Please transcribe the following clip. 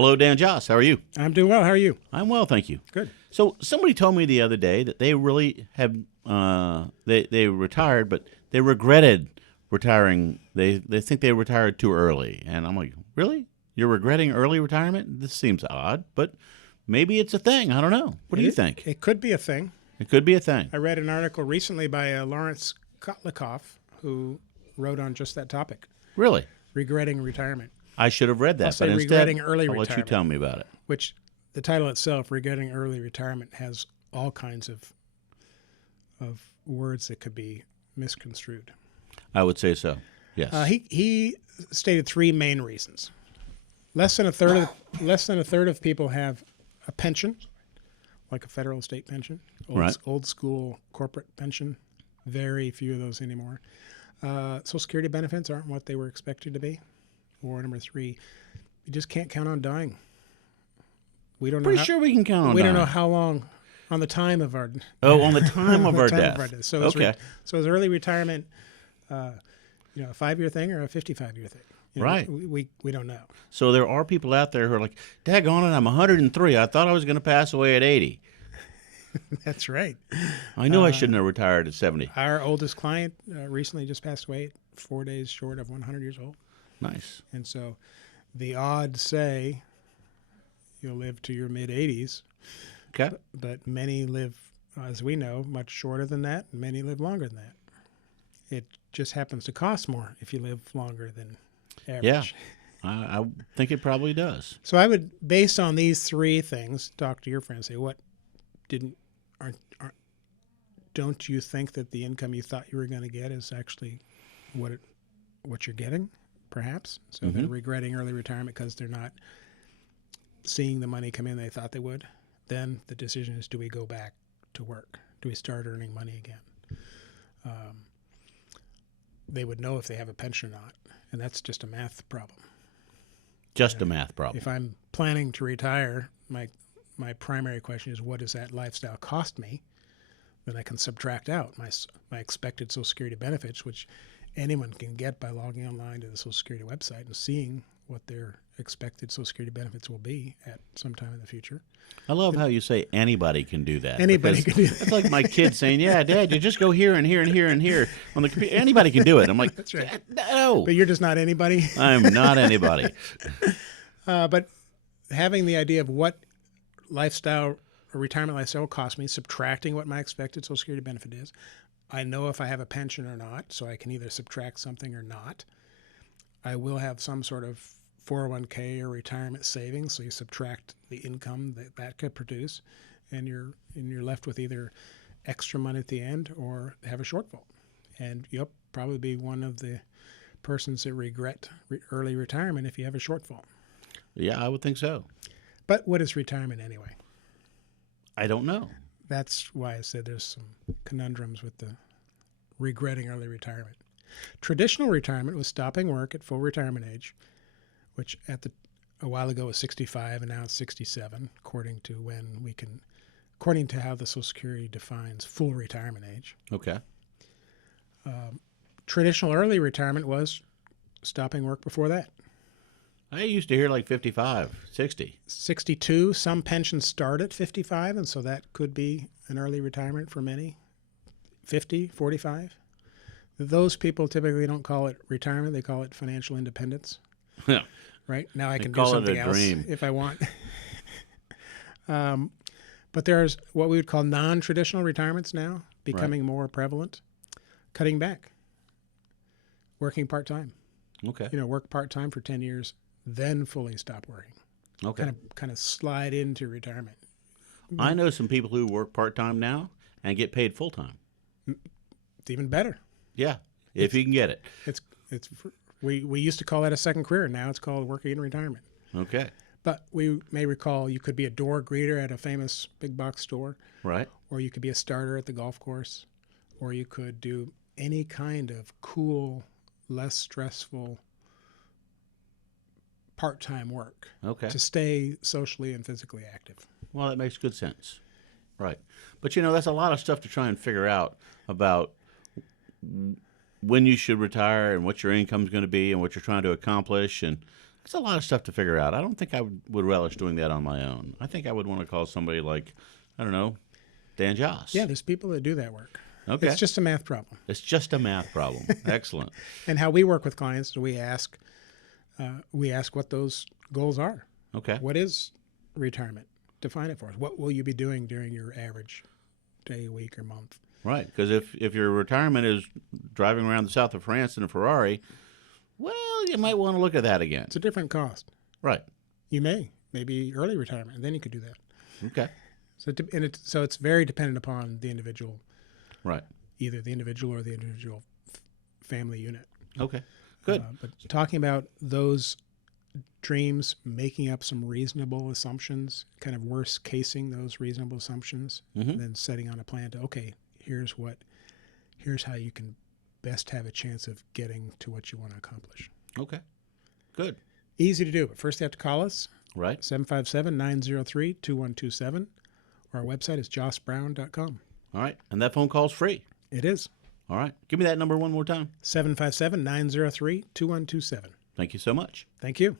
Hello, Dan Joss. How are you? I'm doing well. How are you? I'm well, thank you. Good. So somebody told me the other day that they really have they retired, but they regretted retiring. They think they retired too early, and I'm like, really? You're regretting early retirement? This seems odd, but maybe it's a thing. I don't know. What do you think? It could be a thing. It could be a thing. I read an article recently by Lawrence Kotlikoff, who wrote on just that topic, Really? regretting retirement, I should have read that, I'll say but instead, regretting early I'll let you retirement. tell me about it. which the title itself, regretting early retirement, has all kinds of words that could be misconstrued. I would say so. Yes. He stated three main reasons. Less than a third of people have a pension, like a federal state pension, Right. old school corporate pension. Very few of those anymore. Social Security benefits aren't what they were expected to be. Or number three, you just can't count on dying. We don't know. Pretty sure we can count on We don't know dying. how long on the time of our Oh, on the time of our time death. of our death. So Okay. is early retirement, a 5-year thing or a 55-year thing? Right. We don't know. So there are people out there who are like, daggone it, I'm 103. I thought I was going to pass away at 80. That's right. I knew I shouldn't have retired at 70. Our oldest client recently just passed away, 4 days short of 100 years old. Nice. And so the odds say you'll live to your mid-80s, Okay. but many live, as we know, much shorter than that, and many live longer than that. It just happens to cost more if you live longer than average. Yeah. I think it probably does. So I would, based on these three things, talk to your friends, say, don't you think that the income you thought you were going to get is actually what you're getting, perhaps? So they're regretting early retirement because they're not seeing the money come in they thought they would. Then the decision is, do we go back to work? Do we start earning money again? They would know if they have a pension or not, and that's just a math problem. Just a math problem. If I'm planning to retire, my primary question is, what does that lifestyle cost me? Then I can subtract out my expected Social Security benefits, which anyone can get by logging online to the Social Security website and seeing what their expected Social Security benefits will be at some time in the future. I love how you say anybody can do that. Anybody because can do that. It's like my kids saying, yeah, Dad, you just go here and here and here and here on the computer. Anybody can do it. I'm like, That's right. No, But you're just not anybody. I'm not anybody. But having the idea of what lifestyle or retirement lifestyle will cost me, subtracting what my expected Social Security benefit is. I know if I have a pension or not, so I can either subtract something or not. I will have some sort of 401k or retirement savings, so you subtract the income that could produce, and you're left with either extra money at the end or have a shortfall. And you'll probably be one of the persons that regret early retirement if you have a shortfall. Yeah, I would think so. But what is retirement anyway? I don't know. That's why I said there's some conundrums with the regretting early retirement. Traditional retirement was stopping work at full retirement age, which a while ago was 65 and now it's 67, according to how the Social Security defines full retirement age. Okay. Traditional early retirement was stopping work before that. I used to hear like 55, 60. 62, some pensions start at 55, and so that could be an early retirement for many. 50, 45. Those people typically don't call it retirement, they call it financial independence. Yeah. Right? Now I They can do call it something a else dream. if I want. But there's what we would call non-traditional retirements now becoming more prevalent. Cutting back. Working part-time. Okay. Work part-time for 10 years, then fully stop working. Okay. Kind of slide into retirement. I know some people who work part-time now and get paid full-time. It's even better. Yeah, if you can get it. We used to call that a second career. Now it's called working in retirement. Okay. But we may recall you could be a door greeter at a famous big box store, Right. or you could be a starter at the golf course, or you could do any kind of cool, less stressful part-time work Okay. to stay socially and physically active. Well, that makes good sense. Right. But, that's a lot of stuff to try and figure out about when you should retire and what your income's going to be and what you're trying to accomplish. And It's a lot of stuff to figure out. I don't think I would relish doing that on my own. I think I would want to call somebody like, I don't know, Dan Joss. Yeah, there's people that do that work. Okay. It's just a math problem. It's just a math problem. Excellent. And how we work with clients is we ask what those goals are. Okay. What is retirement? Define it for us. What will you be doing during your average day, week, or month? Right. Because if your retirement is driving around the south of France in a Ferrari, well, you might want to look at that again. It's a different cost. Right. You maybe early retirement, and then you could do that. Okay. So it's very dependent upon the individual, Right. either the individual or the individual family unit. Okay. Good. But talking about those dreams, making up some reasonable assumptions, kind of worst casing those reasonable assumptions, and then setting on a plan to, okay, here's how you can best have a chance of getting to what you want to accomplish. Okay. Good. Easy to do, but first you have to call us, Right. 757-903-2127. Our website is jossbrown.com. All right. And that phone call's free. It is All right. Give me that number one more time. 757-903-2127. Thank you so much. Thank you.